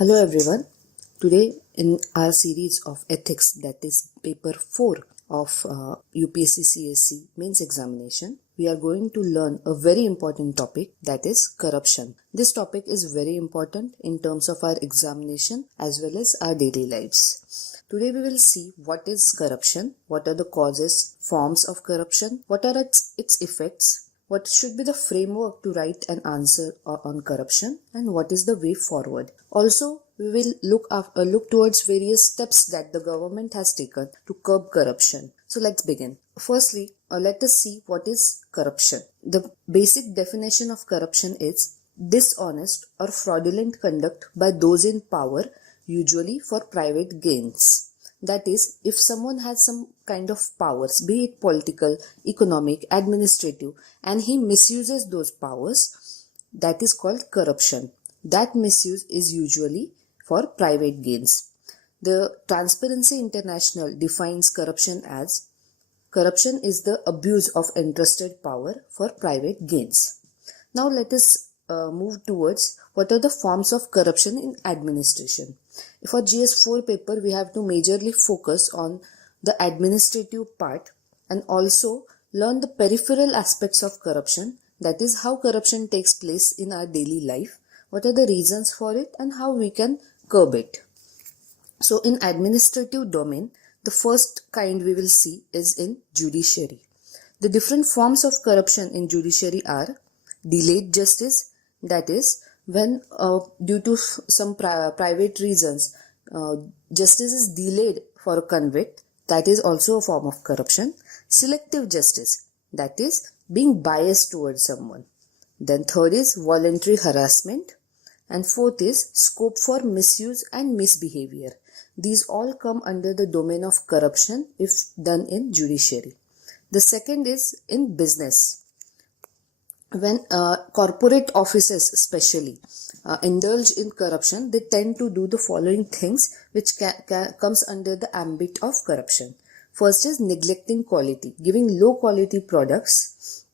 Hello everyone. Today in our series of ethics, that is paper 4 of UPSC CSC mains examination, we are going to learn a very important topic, that is corruption. This topic is very important in terms of our examination as well as our daily lives. Today we will see what is corruption, what are the causes, forms of corruption, what are its effects, what should be the framework to write an answer on corruption, and what is the way forward. Also, we will look towards various steps that the government has taken to curb corruption. So let's begin. Firstly, let us see what is corruption. The basic definition of corruption is dishonest or fraudulent conduct by those in power, usually for private gains. That is, if someone has some kind of powers, be it political, economic, administrative, and he misuses those powers, that is called corruption. That misuse is usually for private gains. The Transparency International defines corruption as corruption is the abuse of entrusted power for private gains. Now let us move towards what are the forms of corruption in administration. For GS4 paper, we have to majorly focus on the administrative part and also learn the peripheral aspects of corruption, that is how corruption takes place in our daily life, what are the reasons for it and how we can curb it. So in administrative domain, the first kind we will see is in judiciary. The different forms of corruption in judiciary are delayed justice, that is when due to some private reasons justice is delayed for a convict, that is also a form of corruption. Selective justice, that is being biased towards someone. Then third is voluntary harassment, and fourth is scope for misuse and misbehavior. These all come under the domain of corruption if done in judiciary. The second is in business. When corporate offices especially indulge in corruption, they tend to do the following things which comes under the ambit of corruption. First is neglecting quality, giving low quality products.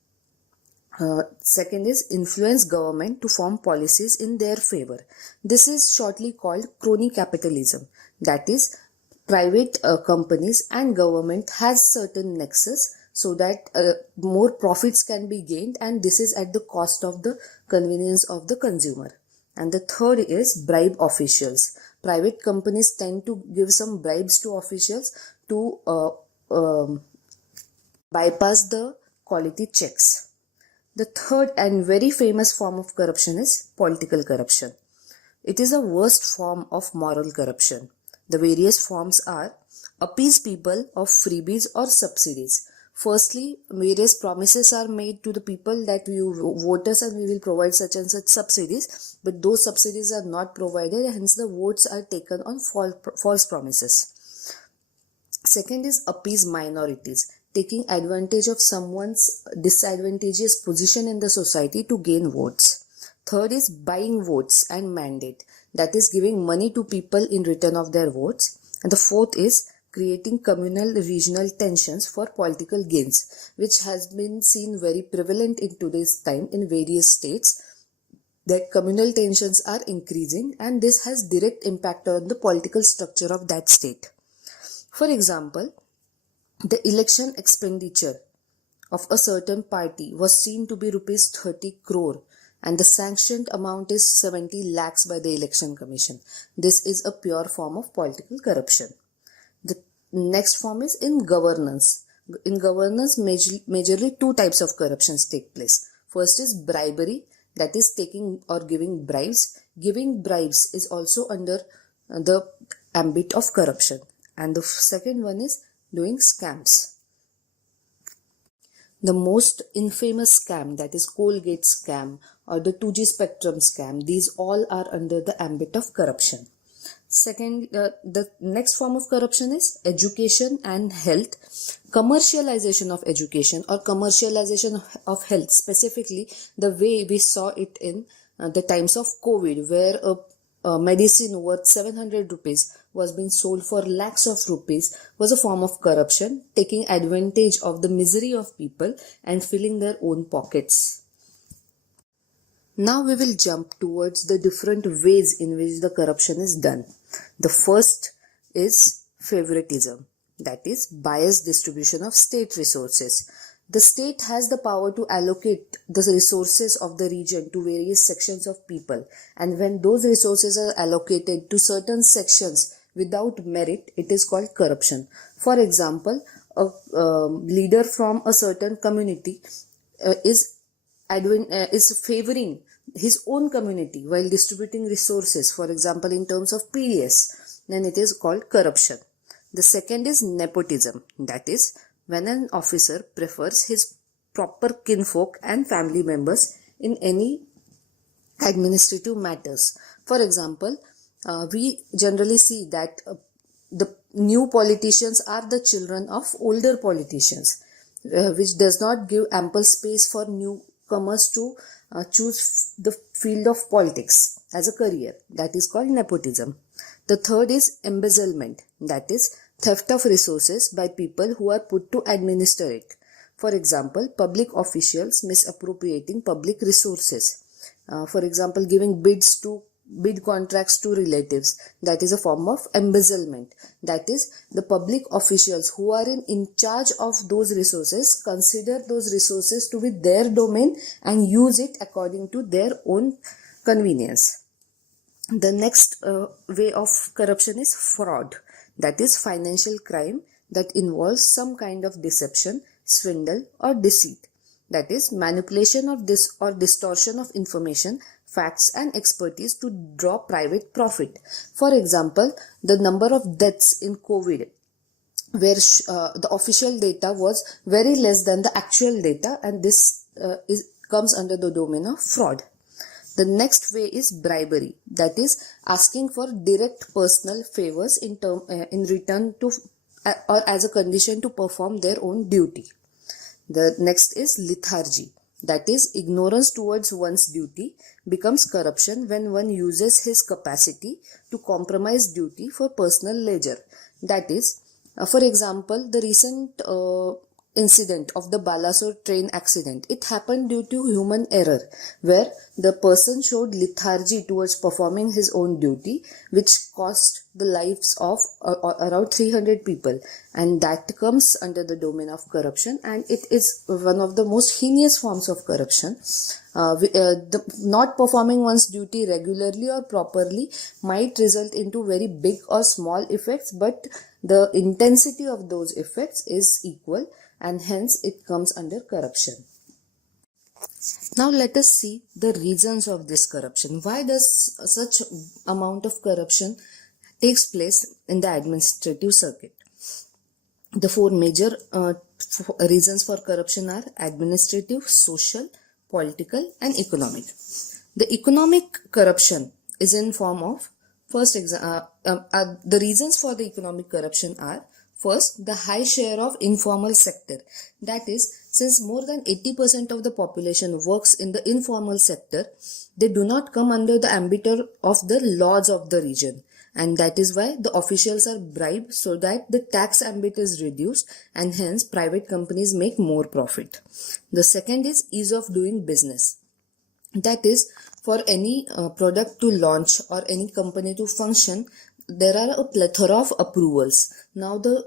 Second is influence government to form policies in their favor. This is shortly called crony capitalism. That is, private companies and government has certain nexus so that more profits can be gained, and this is at the cost of the convenience of the consumer. And the third is bribe officials. Private companies tend to give some bribes to officials to bypass the quality checks. The third and very famous form of corruption is political corruption. It is the worst form of moral corruption. The various forms are appease people of freebies or subsidies. Firstly, various promises are made to the people that you vote us and we will provide such and such subsidies, but those subsidies are not provided, hence the votes are taken on false promises. Second is appease minorities, taking advantage of someone's disadvantageous position in the society to gain votes. Third is buying votes and mandate, that is giving money to people in return of their votes. And the fourth is creating communal regional tensions for political gains, which has been seen very prevalent in today's time in various states, that communal tensions are increasing and this has direct impact on the political structure of that state. For example, the election expenditure of a certain party was seen to be rupees 30 crore and the sanctioned amount is 70 lakhs by the election commission. This is a pure form of political corruption. The next form is in governance. In governance, majorly two types of corruptions take place. First is bribery, that is taking or giving bribes. Giving bribes is also under the ambit of corruption. And the second one is doing scams. The most infamous scam, that is Colgate scam or the 2G spectrum scam, these all are under the ambit of corruption. Second, the next form of corruption is education and health. Commercialization of education or commercialization of health, specifically the way we saw it in the times of COVID, where a medicine worth 700 rupees was being sold for lakhs of rupees, was a form of corruption, taking advantage of the misery of people and filling their own pockets. Now we will jump towards the different ways in which the corruption is done. The first is favoritism, that is biased distribution of state resources. The state has the power to allocate the resources of the region to various sections of people, and when those resources are allocated to certain sections without merit, it is called corruption. For example, a leader from a certain community is favoring his own community while distributing resources, for example in terms of PDS, then it is called corruption. The second is nepotism, that is when an officer prefers his proper kinfolk and family members in any administrative matters. For example, we generally see that the new politicians are the children of older politicians, which does not give ample space for newcomers to choose the field of politics as a career. That is called nepotism. The third is embezzlement, that is theft of resources by people who are put to administer it. For example, public officials misappropriating public resources. For example, giving bid contracts to relatives, that is a form of embezzlement. That is, the public officials who are in charge of those resources consider those resources to be their domain and use it according to their own convenience. The next way of corruption is fraud, that is financial crime that involves some kind of deception, swindle or deceit. That is manipulation of this or distortion of information, facts and expertise to draw private profit. For example, the number of deaths in COVID, where the official data was very less than the actual data, and this comes under the domain of fraud. The next way is bribery, that is asking for direct personal favors in return to or as a condition to perform their own duty. The next is lethargy, that is ignorance towards one's duty becomes corruption when one uses his capacity to compromise duty for personal leisure. That is, for example, the recent incident of the Balasore train accident. It happened due to human error, where the person showed lethargy towards performing his own duty, which cost the lives of around 300 people, and that comes under the domain of corruption, and it is one of the most heinous forms of corruption. Not performing one's duty regularly or properly might result into very big or small effects, but the intensity of those effects is equal, and hence it comes under corruption. Now let us see the reasons of this corruption. Why does such amount of corruption takes place in the administrative circuit? The four major reasons for corruption are administrative, social, political and economic. The economic corruption is in form of the reasons for the economic corruption are: first, the high share of informal sector. That is, since more than 80% of the population works in the informal sector, they do not come under the ambit of the laws of the region. And that is why the officials are bribed so that the tax ambit is reduced and hence private companies make more profit. The second is ease of doing business. That is, for any product to launch or any company to function, there are a plethora of approvals. Now the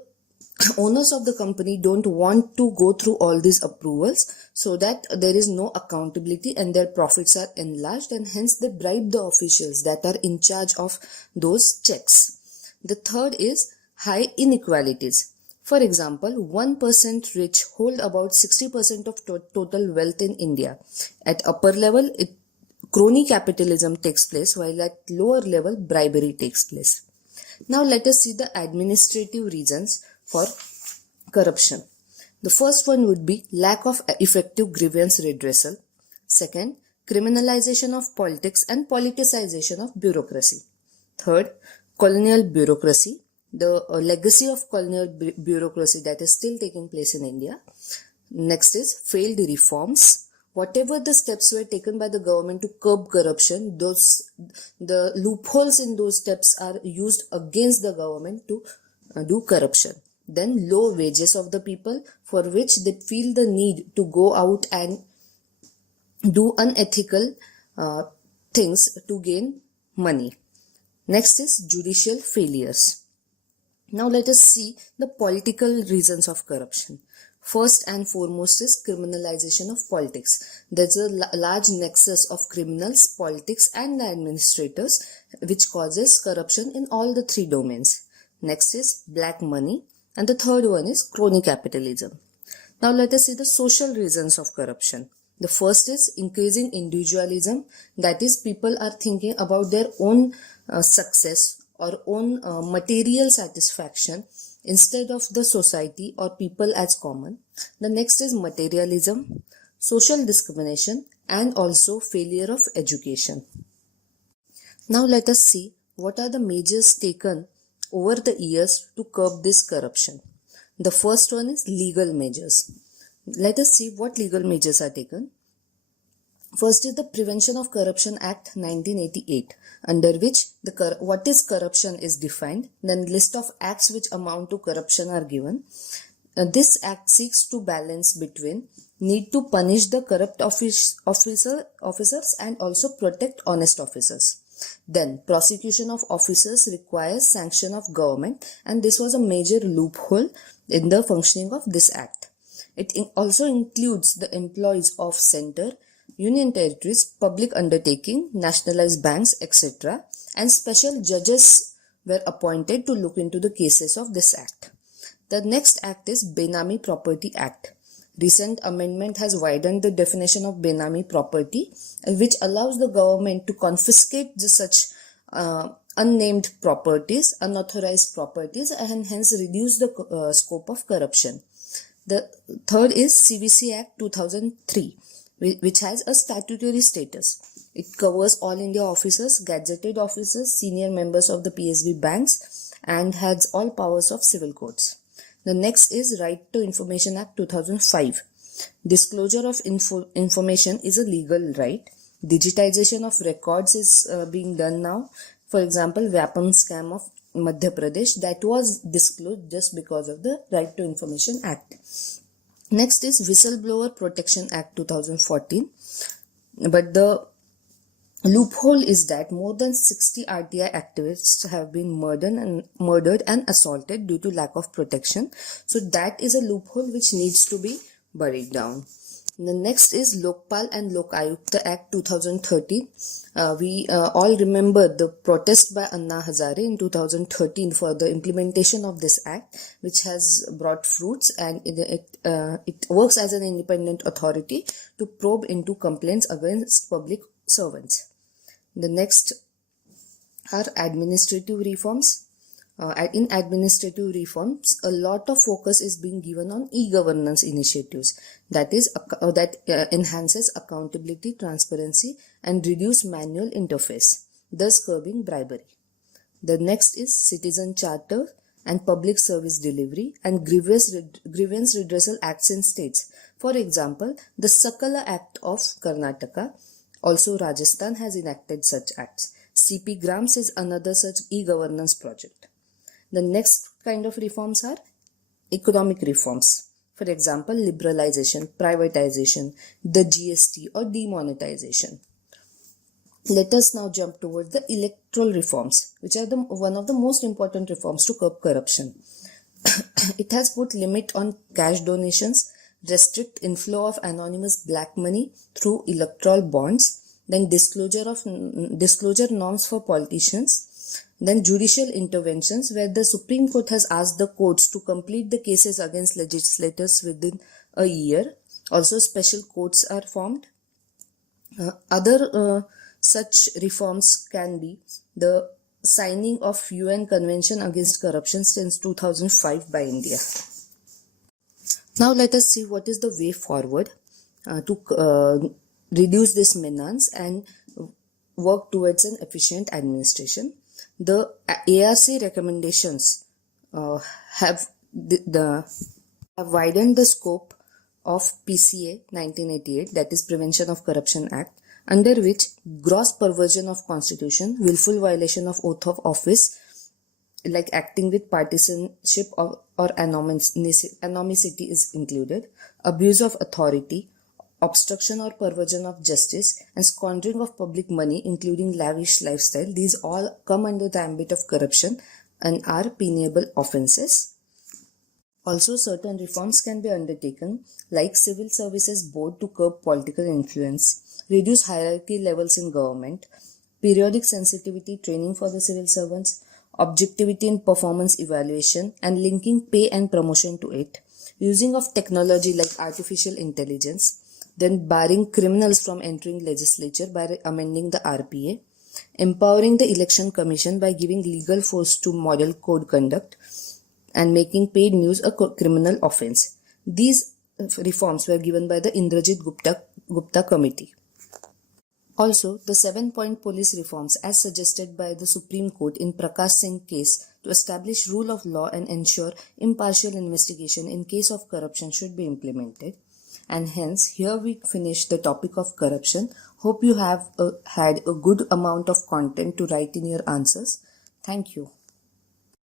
owners of the company don't want to go through all these approvals, so that there is no accountability and their profits are enlarged, and hence they bribe the officials that are in charge of those checks. The third is high inequalities. For example, 1% rich hold about 60% of total wealth in India. At upper level, crony capitalism takes place, while at lower level, bribery takes place. Now let us see the administrative reasons for corruption. The first one would be lack of effective grievance redressal. Second, criminalization of politics and politicization of bureaucracy. Third, colonial bureaucracy, the legacy of colonial bureaucracy that is still taking place in India. Next is failed reforms. Whatever the steps were taken by the government to curb corruption, the loopholes in those steps are used against the government to do corruption. Then low wages of the people, for which they feel the need to go out and do unethical things to gain money. Next is judicial failures. Now let us see the political reasons of corruption. First and foremost is criminalization of politics. There's a large nexus of criminals, politics and the administrators which causes corruption in all the three domains. Next is black money, and the third one is crony capitalism. Now let us see the social reasons of corruption. The first is increasing individualism, that is people are thinking about their own success or own material satisfaction instead of the society or people as common. The next is materialism, social discrimination and also failure of education. Now let us see what are the measures taken over the years to curb this corruption. The first one is legal measures. Let us see what legal measures are taken. First is the Prevention of Corruption Act 1988, under which what is corruption is defined. Then list of acts which amount to corruption are given. This act seeks to balance between need to punish the corrupt officers and also protect honest officers. Then prosecution of officers requires sanction of government, and this was a major loophole in the functioning of this act. It also includes the employees of center, union territories, public undertaking, nationalized banks, etc. and special judges were appointed to look into the cases of this act. The next act is Benami Property Act. Recent amendment has widened the definition of Benami property, which allows the government to confiscate such unnamed properties, unauthorized properties, and hence reduce the scope of corruption. The third is CVC Act 2003. Which has a statutory status. It covers all India officers, gazetted officers, senior members of the PSB banks, and has all powers of civil courts. The next is Right to Information Act 2005. Disclosure of information is a legal right. Digitization of records is being done now. For example, Vyapam scam of Madhya Pradesh, that was disclosed just because of the Right to Information Act. Next is Whistleblower Protection Act 2014. But the loophole is that more than 60 RTI activists have been murdered and assaulted due to lack of protection. So that is a loophole which needs to be buried down. The next is Lokpal and Lok Ayukta Act 2013. We all remember the protest by Anna Hazare in 2013 for the implementation of this act, which has brought fruits, and it works as an independent authority to probe into complaints against public servants. The next are administrative reforms. In administrative reforms, a lot of focus is being given on e-governance initiatives, that enhances accountability, transparency, and reduce manual interface, thus curbing bribery. The next is citizen charter and public service delivery and grievance redressal acts in states. For example, the Sakala Act of Karnataka, also Rajasthan has enacted such acts. CP Grams is another such e-governance project. The next kind of reforms are economic reforms. For example, liberalization, privatization, the GST or demonetization. Let us now jump towards the electoral reforms, which are one of the most important reforms to curb corruption. It has put limit on cash donations, restrict inflow of anonymous black money through electoral bonds, then disclosure norms for politicians, then judicial interventions, where the Supreme Court has asked the courts to complete the cases against legislators within a year. Also, special courts are formed. Other such reforms can be the signing of UN Convention Against Corruption since 2005 by India. Now let us see what is the way forward to reduce this menace and work towards an efficient administration. The ARC recommendations have widened the scope of PCA 1988, that is Prevention of Corruption Act, under which gross perversion of constitution, willful violation of oath of office, like acting with partisanship or animosity is included, abuse of authority, obstruction or perversion of justice, and squandering of public money, including lavish lifestyle. These all come under the ambit of corruption and are penable offences. Also, certain reforms can be undertaken, like Civil Services Board to curb political influence, reduce hierarchy levels in government, periodic sensitivity training for the civil servants, objectivity in performance evaluation and linking pay and promotion to it, using of technology like artificial intelligence, then barring criminals from entering legislature by amending the RPA, empowering the election commission by giving legal force to model code conduct, and making paid news a criminal offence. These reforms were given by the Indrajit Gupta committee. Also, the 7-point police reforms as suggested by the Supreme Court in Prakash Singh case to establish rule of law and ensure impartial investigation in case of corruption should be implemented. And hence, here we finish the topic of corruption. Hope you have had a good amount of content to write in your answers. Thank you.